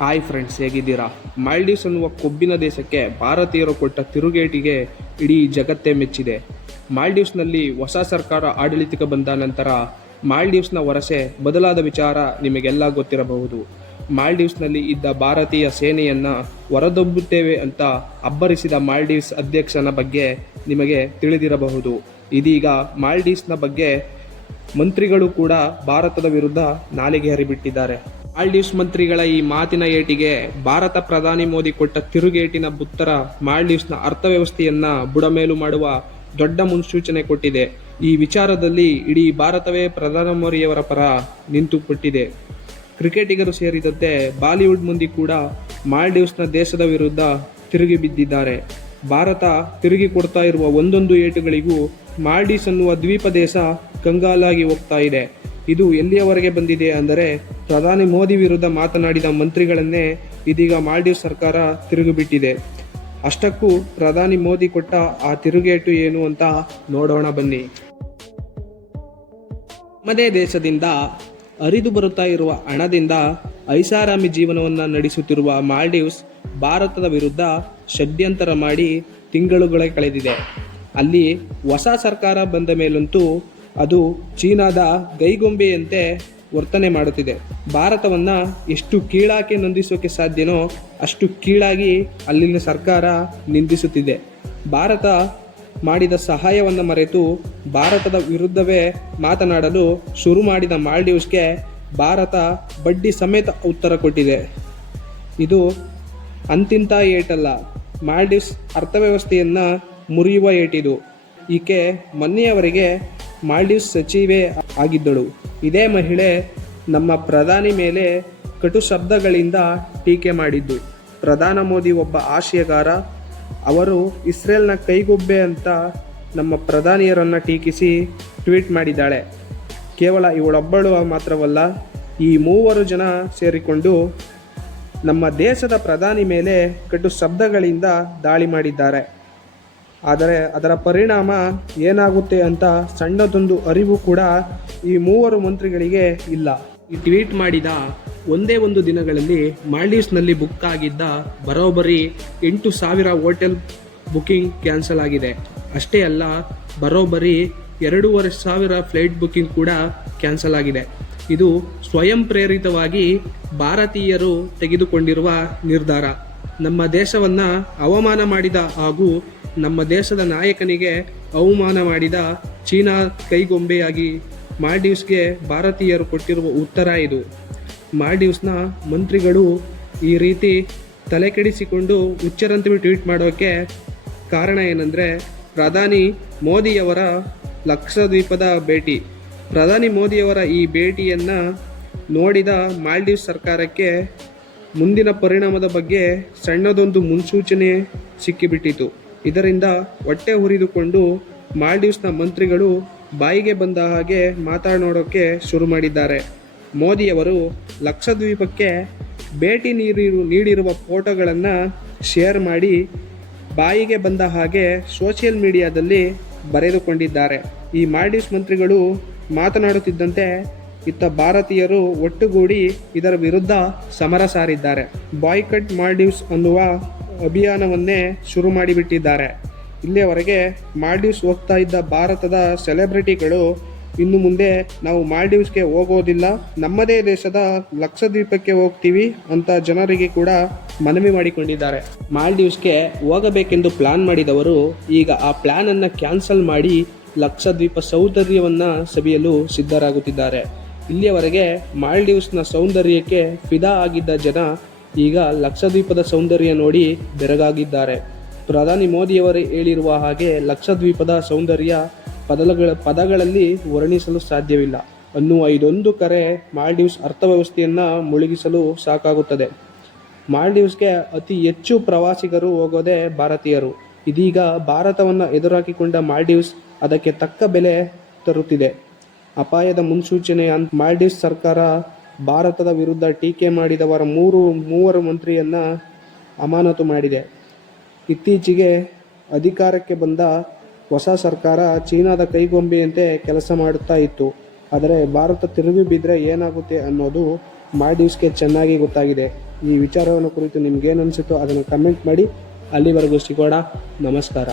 Hi friends, ಹೇಗಿದ್ದೀರಾ? ಮಾಲ್ಡೀವ್ಸ್ ಅನ್ನುವ ಕೊಬ್ಬಿನ ದೇಶಕ್ಕೆ ಭಾರತೀಯರು ಕೊಟ್ಟ ತಿರುಗೇಟಿಗೆ ಇಡೀ ಜಗತ್ತೇ ಮೆಚ್ಚಿದೆ. ಮಾಲ್ಡೀವ್ಸ್ನಲ್ಲಿ ಹೊಸ ಸರ್ಕಾರ ಆಡಳಿತಕ್ಕೆ ಬಂದ ನಂತರ ಮಾಲ್ಡೀವ್ಸ್ನ ವರಸೆ ಬದಲಾದ ವಿಚಾರ ನಿಮಗೆಲ್ಲ ಗೊತ್ತಿರಬಹುದು. ಮಾಲ್ಡೀವ್ಸ್ನಲ್ಲಿ ಇದ್ದ ಭಾರತೀಯ ಸೇನೆಯನ್ನು ಹೊರದಬ್ಬುತ್ತೇವೆ ಅಂತ ಅಬ್ಬರಿಸಿದ ಮಾಲ್ಡೀವ್ಸ್ ಅಧ್ಯಕ್ಷನ ಬಗ್ಗೆ ನಿಮಗೆ ತಿಳಿದಿರಬಹುದು. ಇದೀಗ ಮಾಲ್ಡೀವ್ಸ್ನ ಬಗ್ಗೆ ಮಂತ್ರಿಗಳು ಕೂಡ ಭಾರತದ ವಿರುದ್ಧ ನಾಲಿಗೆ ಹರಿಬಿಟ್ಟಿದ್ದಾರೆ. ಮಾಲ್ಡೀವ್ಸ್ ಮಂತ್ರಿಗಳ ಈ ಮಾತಿನ ಏಟಿಗೆ ಭಾರತ ಪ್ರಧಾನಿ ಮೋದಿ ಕೊಟ್ಟ ತಿರುಗೇಟಿನ ಉತ್ತರ ಮಾಲ್ಡೀವ್ಸ್ನ ಅರ್ಥವ್ಯವಸ್ಥೆಯನ್ನ ಬುಡಮೇಲು ಮಾಡುವ ದೊಡ್ಡ ಮುನ್ಸೂಚನೆ ಕೊಟ್ಟಿದೆ. ಈ ವಿಚಾರದಲ್ಲಿ ಇಡೀ ಭಾರತವೇ ಪ್ರಧಾನಿ ಮೋದಿಯವರ ಪರ ನಿಂತುಬಿಟ್ಟಿದೆ. ಕ್ರಿಕೆಟಿಗರು ಸೇರಿದಂತೆ ಬಾಲಿವುಡ್ ಮಂದಿ ಕೂಡ ಮಾಲ್ಡೀವ್ಸ್ನ ದೇಶದ ವಿರುದ್ಧ ತಿರುಗಿ ಬಿದ್ದಿದ್ದಾರೆ. ಭಾರತ ತಿರುಗಿ ಕೊಡ್ತಾ ಇರುವ ಒಂದೊಂದು ಏಟುಗಳಿಗೂ ಮಾಲ್ಡೀವ್ಸ್ ಅನ್ನುವ ದ್ವೀಪ ದೇಶ ಕಂಗಾಲಾಗಿ ಹೋಗ್ತಾ ಇದೆ. ಇದು ಎಲ್ಲಿಯವರೆಗೆ ಬಂದಿದೆ ಅಂದರೆ, ಪ್ರಧಾನಿ ಮೋದಿ ವಿರುದ್ಧ ಮಾತನಾಡಿದ ಮಂತ್ರಿಗಳನ್ನೇ ಇದೀಗ ಮಾಲ್ಡೀವ್ಸ್ ಸರ್ಕಾರ ತಿರುಗಿಬಿಟ್ಟಿದೆ. ಅಷ್ಟಕ್ಕೂ ಪ್ರಧಾನಿ ಮೋದಿ ಕೊಟ್ಟ ಆ ತಿರುಗೇಟು ಏನು ಅಂತ ನೋಡೋಣ ಬನ್ನಿ. ನಮ್ಮದೇ ದೇಶದಿಂದ ಹರಿದು ಬರುತ್ತಾ ಇರುವ ಹಣದಿಂದ ಐಷಾರಾಮಿ ಜೀವನವನ್ನು ನಡೆಸುತ್ತಿರುವ ಮಾಲ್ಡೀವ್ಸ್ ಭಾರತದ ವಿರುದ್ಧ ಷಡ್ಯಂತರ ಮಾಡಿ ತಿಂಗಳುಗಳೇ ಕಳೆದಿದೆ. ಅಲ್ಲಿ ಹೊಸ ಸರ್ಕಾರ ಬಂದ ಮೇಲಂತೂ ಅದು ಚೀನಾದ ಗೈಗೊಂಬೆಯಂತೆ ವರ್ತನೆ ಮಾಡುತ್ತಿದೆ. ಭಾರತವನ್ನು ಎಷ್ಟು ಕೀಳಾಗಿ ನಿಂದಿಸೋಕೆ ಸಾಧ್ಯನೋ ಅಷ್ಟು ಕೀಳಾಗಿ ಅಲ್ಲಿನ ಸರ್ಕಾರ ನಿಂದಿಸುತ್ತಿದೆ. ಭಾರತ ಮಾಡಿದ ಸಹಾಯವನ್ನು ಮರೆತು ಭಾರತದ ವಿರುದ್ಧವೇ ಮಾತನಾಡಲು ಶುರು ಮಾಡಿದ ಮಾಲ್ಡೀವ್ಸ್ಗೆ ಭಾರತ ಬಡ್ಡಿ ಸಮೇತ ಉತ್ತರ ಕೊಟ್ಟಿದೆ. ಇದು ಅಂತಿಂತ ಏಟಲ್ಲ, ಮಾಲ್ಡೀವ್ಸ್ ಅರ್ಥವ್ಯವಸ್ಥೆಯನ್ನು ಮುರಿಯುವ ಏಟಿದು. ಈಕೆ ಮೊನ್ನೆಯವರೆಗೆ ಮಾಲ್ಡೀವ್ಸ್ ಸಚಿವೆ ಆಗಿದ್ದಳು. ಇದೇ ಮಹಿಳೆ ನಮ್ಮ ಪ್ರಧಾನಿ ಮೇಲೆ ಕಟು ಶಬ್ದಗಳಿಂದ ಟೀಕೆ ಮಾಡಿದ್ದು. ಪ್ರಧಾನಿ ಮೋದಿ ಒಬ್ಬ ಆಶಯಗಾರ, ಅವರು ಇಸ್ರೇಲ್ನ ಕೈಗೊಬ್ಬೆ ಅಂತ ನಮ್ಮ ಪ್ರಧಾನಿಯರನ್ನು ಟೀಕಿಸಿ ಟ್ವೀಟ್ ಮಾಡಿದ್ದಾಳೆ. ಕೇವಲ ಇವಳೊಬ್ಬಳು ಮಾತ್ರವಲ್ಲ, ಈ 3 ಜನ ಸೇರಿಕೊಂಡು ನಮ್ಮ ದೇಶದ ಪ್ರಧಾನಿ ಮೇಲೆ ಕಟು ಶಬ್ದಗಳಿಂದ ದಾಳಿ ಮಾಡಿದ್ದಾರೆ. ಆದರೆ ಅದರ ಪರಿಣಾಮ ಏನಾಗುತ್ತೆ ಅಂತ ಸಣ್ಣದೊಂದು ಅರಿವು ಕೂಡ ಈ 3 ಮಂತ್ರಿಗಳಿಗೆ ಇಲ್ಲ. ಈ ಟ್ವೀಟ್ ಮಾಡಿದ ಒಂದೇ ಒಂದು ದಿನಗಳಲ್ಲಿ ಮಾಲ್ಡೀವ್ಸ್ನಲ್ಲಿ ಬುಕ್ ಆಗಿದ್ದ ಬರೋಬ್ಬರಿ 8,000 ಹೋಟೆಲ್ ಬುಕಿಂಗ್ ಕ್ಯಾನ್ಸಲ್ ಆಗಿದೆ. ಅಷ್ಟೇ ಅಲ್ಲ, ಬರೋಬ್ಬರಿ 2,500 ಫ್ಲೈಟ್ ಬುಕಿಂಗ್ ಕೂಡ ಕ್ಯಾನ್ಸಲ್ ಆಗಿದೆ. ಇದು ಸ್ವಯಂ ಪ್ರೇರಿತವಾಗಿ ಭಾರತೀಯರು ತೆಗೆದುಕೊಂಡಿರುವ ನಿರ್ಧಾರ. ನಮ್ಮ ದೇಶವನ್ನು ಅವಮಾನ ಮಾಡಿದ ಹಾಗೂ ನಮ್ಮ ದೇಶದ ನಾಯಕನಿಗೆ ಅವಮಾನ ಮಾಡಿದ ಚೀನಾ ಕೈಗೊಂಬೆಯಾಗಿ ಮಾಲ್ಡೀವ್ಸ್ಗೆ ಭಾರತೀಯರು ಕೊಟ್ಟಿರುವ ಉತ್ತರ ಇದು. ಮಾಲ್ಡೀವ್ಸ್ನ ಮಂತ್ರಿಗಳು ಈ ರೀತಿ ತಲೆಕೆಡಿಸಿಕೊಂಡು ಹುಚ್ಚರಂತೆ ಟ್ವೀಟ್ ಮಾಡೋಕ್ಕೆ ಕಾರಣ ಏನಂದರೆ, ಪ್ರಧಾನಿ ಮೋದಿಯವರ ಲಕ್ಷದ್ವೀಪದ ಭೇಟಿ. ಪ್ರಧಾನಿ ಮೋದಿಯವರ ಈ ಭೇಟಿಯನ್ನು ನೋಡಿದ ಮಾಲ್ಡೀವ್ಸ್ ಸರ್ಕಾರಕ್ಕೆ ಮುಂದಿನ ಪರಿಣಾಮದ ಬಗ್ಗೆ ಸಣ್ಣದೊಂದು ಮುನ್ಸೂಚನೆ ಸಿಕ್ಕಿಬಿಟ್ಟಿತು. ಇದರಿಂದ ಹೊಟ್ಟೆ ಹುರಿದುಕೊಂಡು ಮಾಲ್ಡೀವ್ಸ್ನ ಮಂತ್ರಿಗಳು ಬಾಯಿಗೆ ಬಂದ ಹಾಗೆ ಮಾತನಾಡೋಕ್ಕೆ ಶುರು ಮಾಡಿದ್ದಾರೆ. ಮೋದಿಯವರು ಲಕ್ಷದ್ವೀಪಕ್ಕೆ ಭೇಟಿ ನೀಡಿರುವ ಫೋಟೋಗಳನ್ನು ಶೇರ್ ಮಾಡಿ ಬಾಯಿಗೆ ಬಂದ ಹಾಗೆ ಸೋಷಿಯಲ್ ಮೀಡಿಯಾದಲ್ಲಿ ಬರೆದುಕೊಂಡಿದ್ದಾರೆ. ಈ ಮಾಲ್ಡೀವ್ಸ್ ಮಂತ್ರಿಗಳು ಮಾತನಾಡುತ್ತಿದ್ದಂತೆ ಇತ್ತ ಭಾರತೀಯರು ಒಟ್ಟುಗೂಡಿ ಇದರ ವಿರುದ್ಧ ಸಮರ ಸಾರಿದ್ದಾರೆ. ಬಾಯ್ಕಟ್ ಮಾಲ್ಡೀವ್ಸ್ ಅನ್ನುವ ಅಭಿಯಾನವನ್ನೇ ಶುರು ಮಾಡಿಬಿಟ್ಟಿದ್ದಾರೆ. ಇಲ್ಲಿಯವರೆಗೆ ಮಾಲ್ಡೀವ್ಸ್ ಹೋಗ್ತಾ ಇದ್ದ ಭಾರತದ ಸೆಲೆಬ್ರಿಟಿಗಳು ಇನ್ನು ಮುಂದೆ ನಾವು ಮಾಲ್ಡೀವ್ಸ್ಗೆ ಹೋಗೋದಿಲ್ಲ, ನಮ್ಮದೇ ದೇಶದ ಲಕ್ಷದ್ವೀಪಕ್ಕೆ ಹೋಗ್ತೀವಿ ಅಂತ ಜನರಿಗೆ ಕೂಡ ಮನವಿ ಮಾಡಿಕೊಂಡಿದ್ದಾರೆ. ಮಾಲ್ಡೀವ್ಸ್ಗೆ ಹೋಗಬೇಕೆಂದು ಪ್ಲಾನ್ ಮಾಡಿದವರು ಈಗ ಆ ಪ್ಲಾನನ್ನು ಕ್ಯಾನ್ಸಲ್ ಮಾಡಿ ಲಕ್ಷದ್ವೀಪ ಸೌಂದರ್ಯವನ್ನು ಸವಿಯಲು ಸಿದ್ಧರಾಗುತ್ತಿದ್ದಾರೆ. ಇಲ್ಲಿಯವರೆಗೆ ಮಾಲ್ಡೀವ್ಸ್ನ ಸೌಂದರ್ಯಕ್ಕೆ ಫಿದಾ ಆಗಿದ್ದ ಜನ ಈಗ ಲಕ್ಷದ್ವೀಪದ ಸೌಂದರ್ಯ ನೋಡಿ ಬೆರಗಾಗಿದ್ದಾರೆ. ಪ್ರಧಾನಿ ಮೋದಿಯವರು ಹೇಳಿರುವ ಹಾಗೆ ಲಕ್ಷದ್ವೀಪದ ಸೌಂದರ್ಯ ಪದಗಳಲ್ಲಿ ವರ್ಣಿಸಲು ಸಾಧ್ಯವಿಲ್ಲ ಅನ್ನುವ ಇದೊಂದು ಕರೆ ಮಾಲ್ಡೀವ್ಸ್ ಅರ್ಥವ್ಯವಸ್ಥೆಯನ್ನು ಮುಳುಗಿಸಲು ಸಾಕಾಗುತ್ತದೆ. ಮಾಲ್ಡೀವ್ಸ್ಗೆ ಅತಿ ಹೆಚ್ಚು ಪ್ರವಾಸಿಗರು ಹೋಗೋದೇ ಭಾರತೀಯರು. ಇದೀಗ ಭಾರತವನ್ನು ಎದುರಾಕಿಕೊಂಡ ಮಾಲ್ಡೀವ್ಸ್ ಅದಕ್ಕೆ ತಕ್ಕ ಬೆಲೆ ತರುತ್ತಿದೆ. ಅಪಾಯದ ಮುನ್ಸೂಚನೆ ಮಾಲ್ಡೀವ್ಸ್ ಸರ್ಕಾರ ಭಾರತದ ವಿರುದ್ಧ ಟೀಕೆ ಮಾಡಿದವರ ಮೂವರು ಮಂತ್ರಿಯನ್ನು ಅಮಾನತು ಮಾಡಿದೆ. ಇತ್ತೀಚೆಗೆ ಅಧಿಕಾರಕ್ಕೆ ಬಂದ ಹೊಸ ಸರ್ಕಾರ ಚೀನಾದ ಕೈಗೊಂಬೆಯಂತೆ ಕೆಲಸ ಮಾಡುತ್ತಾ ಇತ್ತು. ಆದರೆ ಭಾರತ ತಿರುಗಿ ಬಿದ್ದರೆ ಏನಾಗುತ್ತೆ ಅನ್ನೋದು ಮಾಲ್ಡೀವ್ಸ್ಗೆ ಚೆನ್ನಾಗಿ ಗೊತ್ತಾಗಿದೆ. ಈ ವಿಚಾರವನ್ನು ಕುರಿತು ನಿಮ್ಗೇನು ಅನಿಸುತ್ತೋ ಅದನ್ನು ಕಮೆಂಟ್ ಮಾಡಿ. ಅಲ್ಲಿವರೆಗೂ ಸಿಗೋಣ. ನಮಸ್ಕಾರ.